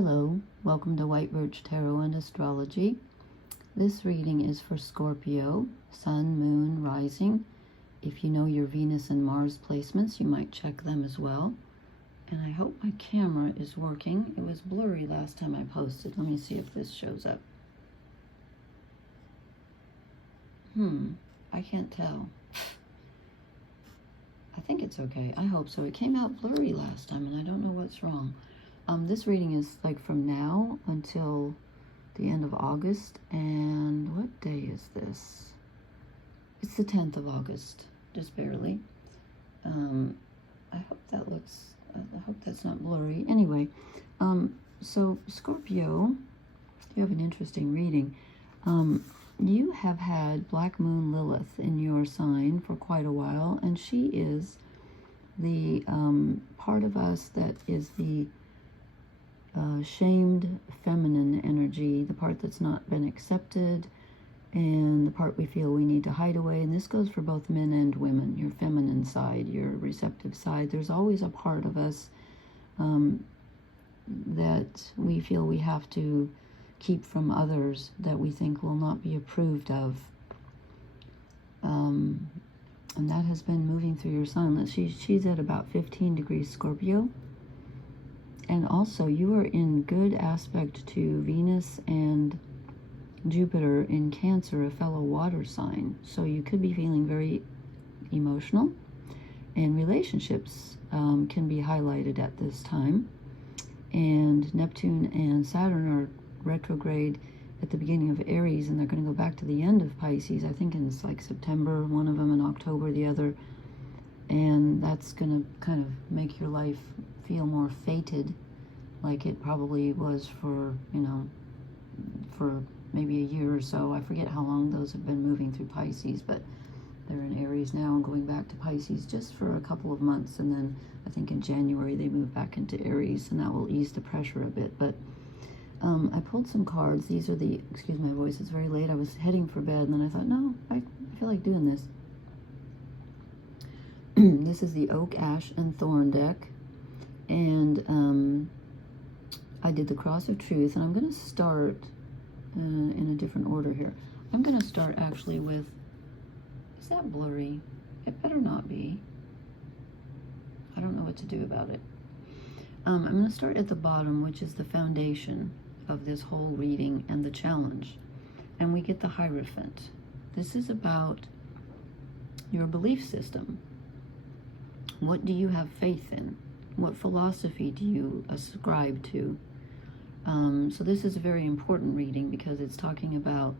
Hello, welcome to White Birch Tarot and Astrology. This reading is for Scorpio, Sun, Moon, Rising. If you know your Venus and Mars placements, you might check them as well. And I hope my camera is working. It was blurry last time I posted. Let me see if this shows up. I can't tell. I think it's okay. I hope so. It came out blurry last time and I don't know what's wrong. This reading is like from now until the end of August. And what day is this? It's the 10th of August, just barely. I hope that looks, I hope that's not blurry. Anyway, so Scorpio, you have an interesting reading. You have had Black Moon Lilith in your sign for quite a while, and she is the part of us that is the shamed feminine energy, the part that's not been accepted, and the part we feel we need to hide away. And this goes for both men and women, your feminine side, your receptive side. There's always a part of us that we feel we have to keep from others, that we think will not be approved of. And that has been moving through your sign. She's at about 15 degrees Scorpio. And also, you are in good aspect to Venus and Jupiter in Cancer, a fellow water sign. So you could be feeling very emotional, and relationships can be highlighted at this time. And Neptune and Saturn are retrograde at the beginning of Aries, and they're going to go back to the end of Pisces. I think it's like September, one of them, in October, the other. And that's going to kind of make your life feel more fated, like it probably was for, for maybe a year or so. I forget how long those have been moving through Pisces, but they're in Aries now and going back to Pisces just for a couple of months. And then I think in January they move back into Aries, and that will ease the pressure a bit. But I pulled some cards. These are the, excuse my voice, it's very late. I was heading for bed, and then I thought, no, I feel like doing this. This is the Oak, Ash, and Thorn deck. And I did the Cross of Truth, and I'm going to start in a different order here. I'm going to start actually with, is that blurry? It better not be. I don't know what to do about it. I'm going to start at the bottom, which is the foundation of this whole reading and the challenge. And we get the Hierophant. This is about your belief system. What do you have faith in? What philosophy do you ascribe to? So this is a very important reading because it's talking about,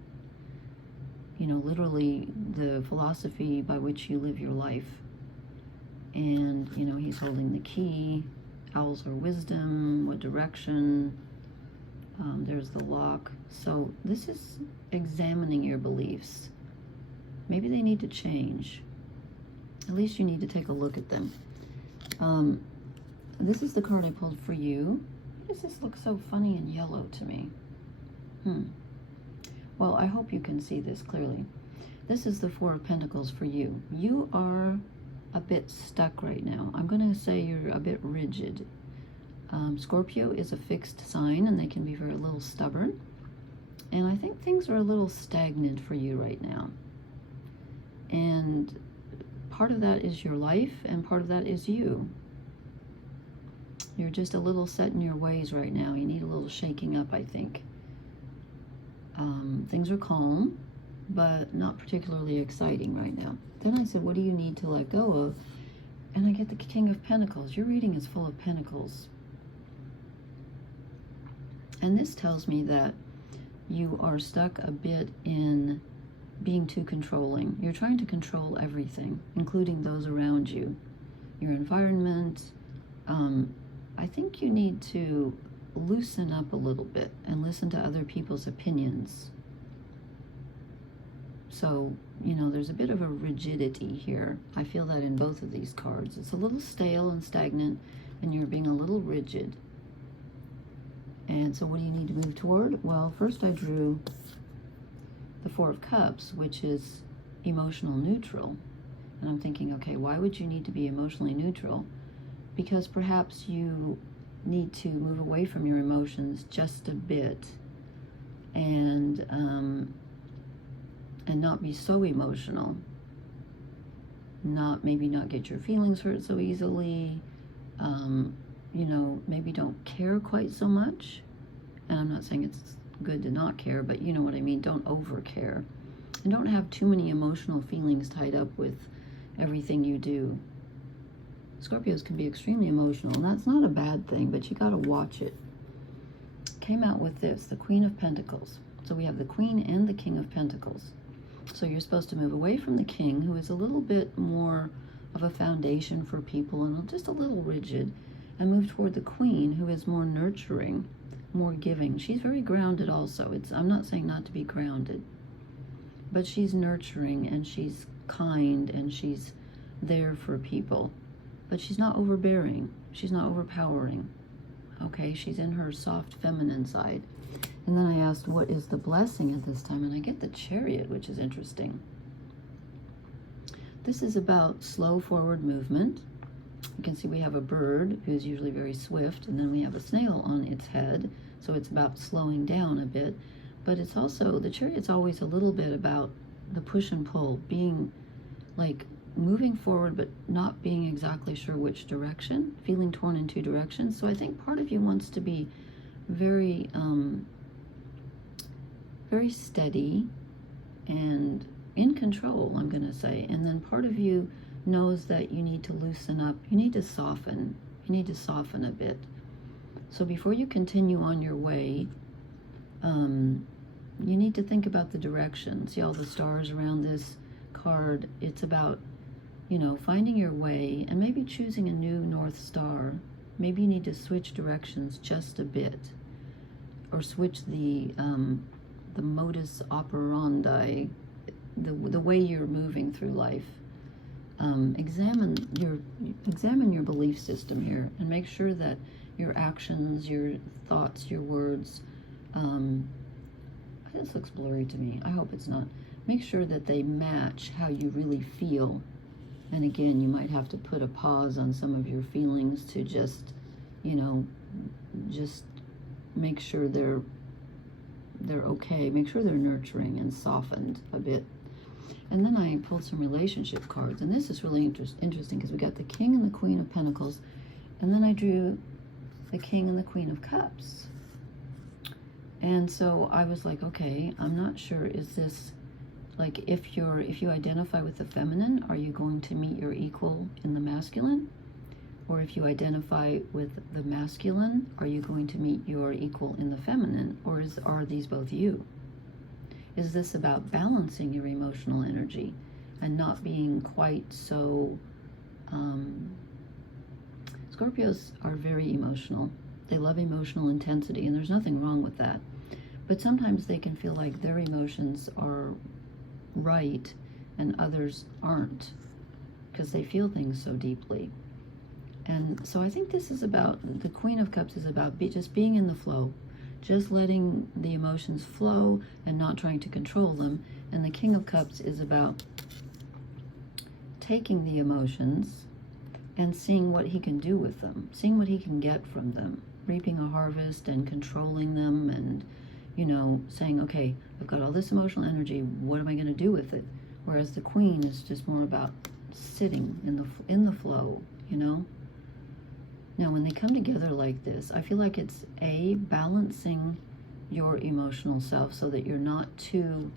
literally the philosophy by which you live your life. And, he's holding the key. Owls are wisdom. What direction? There's the lock. So this is examining your beliefs. Maybe they need to change. At least you need to take a look at them. This is the card I pulled for you. Why does this look so funny and yellow to me? Well, I hope you can see this clearly. This is the Four of Pentacles for you. You are a bit stuck right now. I'm going to say you're a bit rigid. Scorpio is a fixed sign, and they can be very little stubborn. And I think things are a little stagnant for you right now. And part of that is your life, and part of that is you. You're just a little set in your ways right now. You need a little shaking up, I think. Things are calm, but not particularly exciting right now. Then I said, what do you need to let go of? And I get the King of Pentacles. Your reading is full of pentacles. And this tells me that you are stuck a bit in being too controlling. You're trying to control everything, including those around you, your environment. I think you need to loosen up a little bit and listen to other people's opinions. So, there's a bit of a rigidity here. I feel that in both of these cards. It's a little stale and stagnant, and you're being a little rigid. And so what do you need to move toward? Well, first I drew the Four of Cups, which is emotional neutral. And I'm thinking, okay, why would you need to be emotionally neutral? Because perhaps you need to move away from your emotions just a bit, and not be so emotional, maybe not get your feelings hurt so easily, you know, maybe don't care quite so much. And I'm not saying it's good to not care, but you know what I mean. Don't over care, and don't have too many emotional feelings tied up with everything you do. Scorpios can be extremely emotional, and that's not a bad thing, but you got to watch it. Came out with this, the Queen of Pentacles. So we have the Queen and the King of Pentacles. So you're supposed to move away from the King, who is a little bit more of a foundation for people and just a little rigid, and move toward the Queen, who is more nurturing, more giving. She's very grounded also. I'm not saying not to be grounded, but she's nurturing and she's kind and she's there for people. But she's not overbearing. She's not overpowering. Okay, she's in her soft feminine side. And then I asked, what is the blessing at this time? And I get the Chariot, which is interesting. This is about slow forward movement. You can see we have a bird who's usually very swift, and then we have a snail on its head. So it's about slowing down a bit. But it's also, the Chariot's always a little bit about the push and pull, being like moving forward but not being exactly sure which direction, feeling torn in two directions. So I think part of you wants to be very very steady and in control, I'm going to say. And then part of you knows that you need to loosen up, you need to soften a bit. So before you continue on your way, you need to think about the direction. See all the stars around this card? It's about, you know, finding your way and maybe choosing a new North Star. Maybe you need to switch directions just a bit, or switch the modus operandi, the way you're moving through life. Examine your belief system here, and make sure that your actions, your thoughts, your words, this looks blurry to me. I hope it's not. Make sure that they match how you really feel. And again, you might have to put a pause on some of your feelings to just, you know, just make sure they're okay. Make sure they're nurturing and softened a bit. And then I pulled some relationship cards, and this is really interesting because we got the King and the Queen of Pentacles, and then I drew the King and the Queen of Cups. And so I was like, okay, I'm not sure, is this like, if you identify with the feminine, are you going to meet your equal in the masculine? Or if you identify with the masculine, are you going to meet your equal in the feminine? Or are these both you? Is this about balancing your emotional energy and not being quite so... Scorpios are very emotional. They love emotional intensity, and there's nothing wrong with that. But sometimes they can feel like their emotions are right and others aren't, because they feel things so deeply. And so I think this is about, the Queen of Cups is about just being in the flow, just letting the emotions flow and not trying to control them. And the King of Cups is about taking the emotions and seeing what he can do with them, seeing what he can get from them, reaping a harvest and controlling them, and, you know, saying, okay, I've got all this emotional energy, what am I going to do with it? Whereas the Queen is just more about sitting in the flow, you know. Now, when they come together like this, I feel like it's balancing your emotional self so that you're not too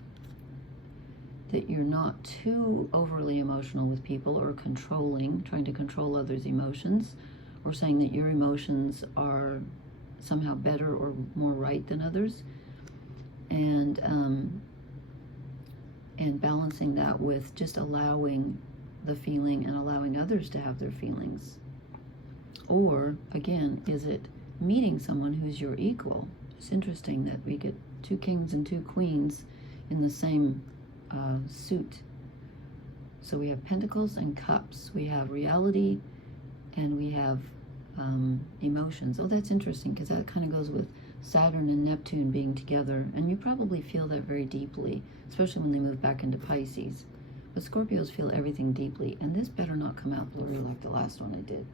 overly emotional with people, or trying to control others' emotions, or saying that your emotions are somehow better or more right than others, and balancing that with just allowing the feeling and allowing others to have their feelings. Or, again, is it meeting someone who's your equal? It's interesting that we get two kings and two queens in the same suit. So we have Pentacles and Cups. We have reality, and we have emotions. Oh, that's interesting, because that kind of goes with Saturn and Neptune being together. And you probably feel that very deeply, especially when they move back into Pisces. But Scorpios feel everything deeply. And this better not come out blurry like the last one I did,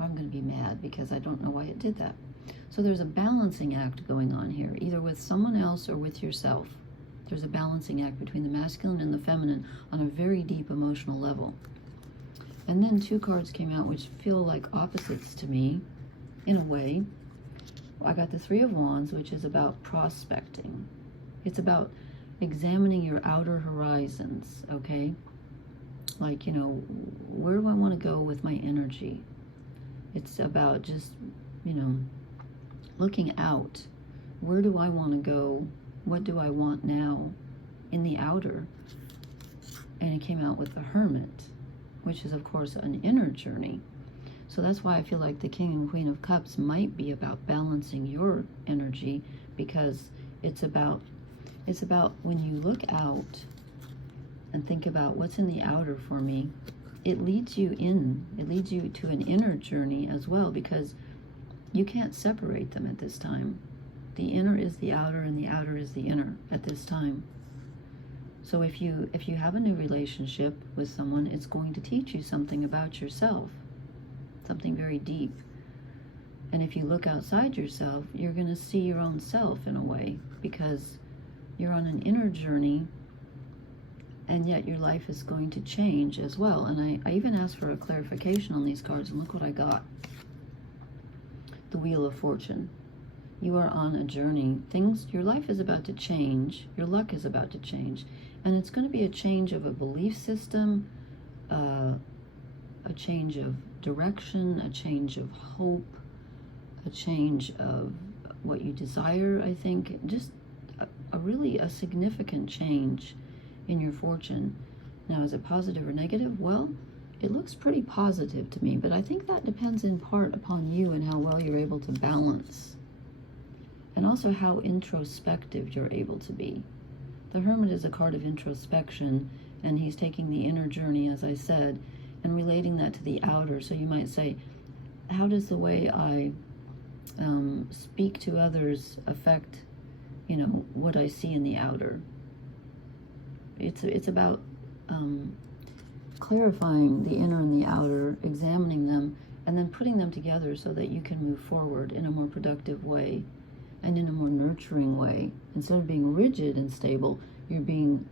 I'm going to be mad because I don't know why it did that. So there's a balancing act going on here, either with someone else or with yourself. There's a balancing act between the masculine and the feminine on a very deep emotional level. And then 2 cards came out which feel like opposites to me, in a way. I got the 3 of Wands, which is about prospecting. It's about examining your outer horizons, okay? Like, you know, where do I want to go with my energy? It's about just, you know, looking out. Where do I want to go? What do I want now in the outer? And it came out with the Hermit, which is, of course, an inner journey. So that's why I feel like the King and Queen of Cups might be about balancing your energy, because it's about when you look out and think about what's in the outer for me, it leads you to an inner journey as well, because you can't separate them at this time. The inner is the outer and the outer is the inner at this time. So if you have a new relationship with someone, it's going to teach you something about yourself, something very deep. And if you look outside yourself, you're going to see your own self in a way, because you're on an inner journey, and yet your life is going to change as well. And I even asked for a clarification on these cards, and look what I got. The Wheel of Fortune. You are on a journey. Your life is about to change. Your luck is about to change. And it's going to be a change of a belief system, a change of direction, a change of hope, a change of what you desire, I think. Just really a significant change in your fortune. Now, is it positive or negative? Well, it looks pretty positive to me, but I think that depends in part upon you and how well you're able to balance, and also how introspective you're able to be. The Hermit is a card of introspection, and he's taking the inner journey, as I said, and relating that to the outer. So you might say, how does the way I speak to others affect, you know, what I see in the outer? It's about clarifying the inner and the outer, examining them, and then putting them together so that you can move forward in a more productive way and in a more nurturing way. Instead of being rigid and stable, you're being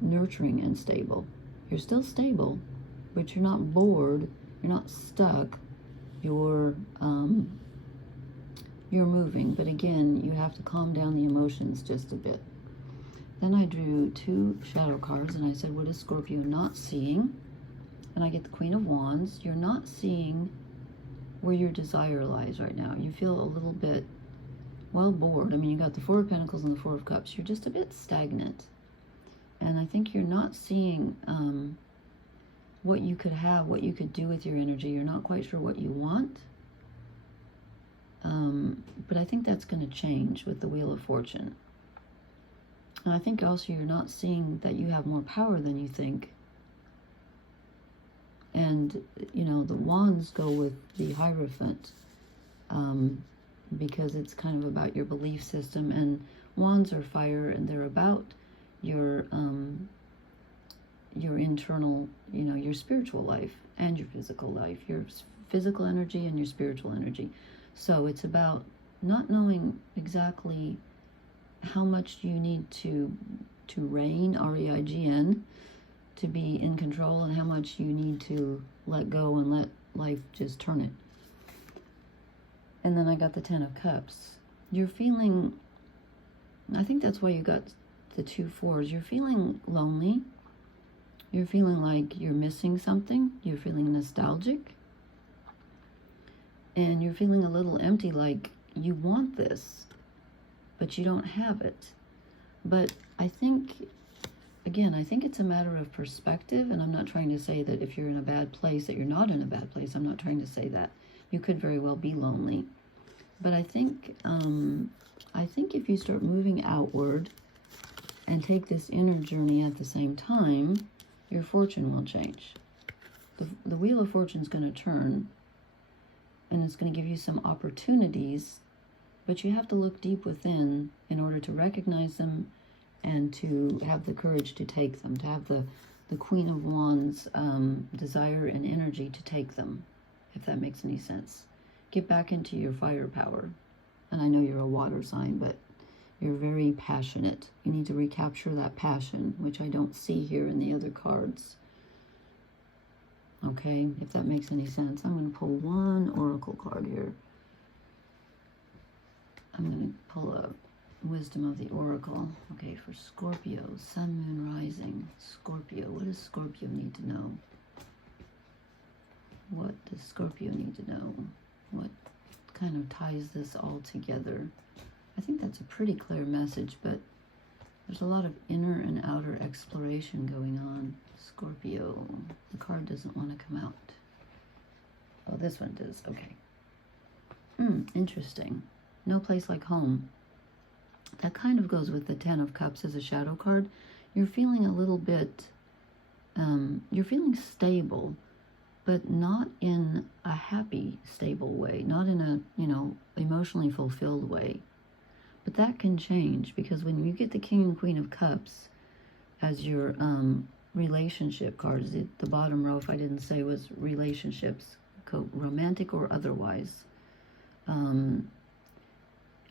nurturing and stable. You're still stable, but you're not bored, you're not stuck, you're moving. But again, you have to calm down the emotions just a bit. Then I drew 2 shadow cards, and I said, what is Scorpio not seeing? And I get the Queen of Wands. You're not seeing where your desire lies right now. You feel a little bit, well, bored. I mean, you got the 4 of Pentacles and the 4 of Cups. You're just a bit stagnant. And I think you're not seeing what you could have, what you could do with your energy. You're not quite sure what you want. But I think that's going to change with the Wheel of Fortune. And I think also you're not seeing that you have more power than you think. And, you know, the wands go with the Hierophant, because it's kind of about your belief system. And wands are fire, and they're about your internal, you know, your spiritual life and your physical life, your physical energy and your spiritual energy. So it's about not knowing exactly how much you need to reign, R-E-I-G-N, to be in control, and how much you need to let go and let life just turn it. And then I got the 10 of Cups. You're feeling, I think that's why you got the 2 4s. You're feeling lonely. You're feeling like you're missing something. You're feeling nostalgic. And you're feeling a little empty, like you want this, but you don't have it. But I think, again, I think it's a matter of perspective, and I'm not trying to say that if you're in a bad place that you're not in a bad place. I'm not trying to say that. You could very well be lonely. But I think if you start moving outward and take this inner journey at the same time, your fortune will change. The Wheel of Fortune is going to turn, and it's going to give you some opportunities, but you have to look deep within in order to recognize them and to have the courage to take them, to have the Queen of Wands desire and energy to take them. if that makes any sense. Get back into your firepower. And I know you're a water sign, but you're very passionate. You need to recapture that passion, which I don't see here in the other cards. Okay, if that makes any sense. I'm going to pull one oracle card here. I'm going to pull a wisdom of the oracle. Okay, for Scorpio, sun, moon, rising. Scorpio, what does Scorpio need to know? What does Scorpio need to know? What kind of ties this all together? I think that's a pretty clear message, but there's a lot of inner and outer exploration going on. Scorpio, the card doesn't want to come out. Oh, this one does. Okay. Interesting. No place like home. That kind of goes with the Ten of Cups as a shadow card. You're feeling a little bit, you're feeling stable, but not in a happy, stable way. Not in a, emotionally fulfilled way. But that can change, because when you get the King and Queen of Cups as your relationship cards, the bottom row, if I didn't say, was relationships, romantic or otherwise.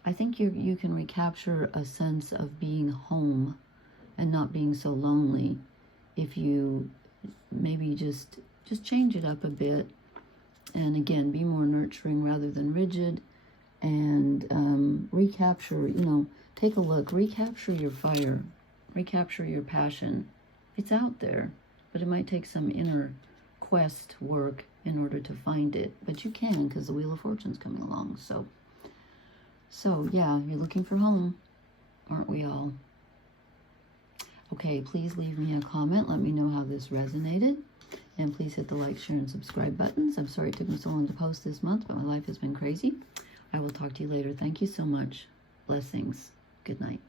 I think you can recapture a sense of being home and not being so lonely if you maybe just change it up a bit, and again, be more nurturing rather than rigid, and recapture, take a look, recapture your fire, recapture your passion. It's out there, but it might take some inner quest work in order to find it, but you can, because the Wheel of Fortune's coming along. So yeah, you're looking for home, aren't we all? Okay, please leave me a comment. Let me know how this resonated. And please hit the like, share, and subscribe buttons. I'm sorry it took me so long to post this month, but my life has been crazy. I will talk to you later. Thank you so much. Blessings. Good night.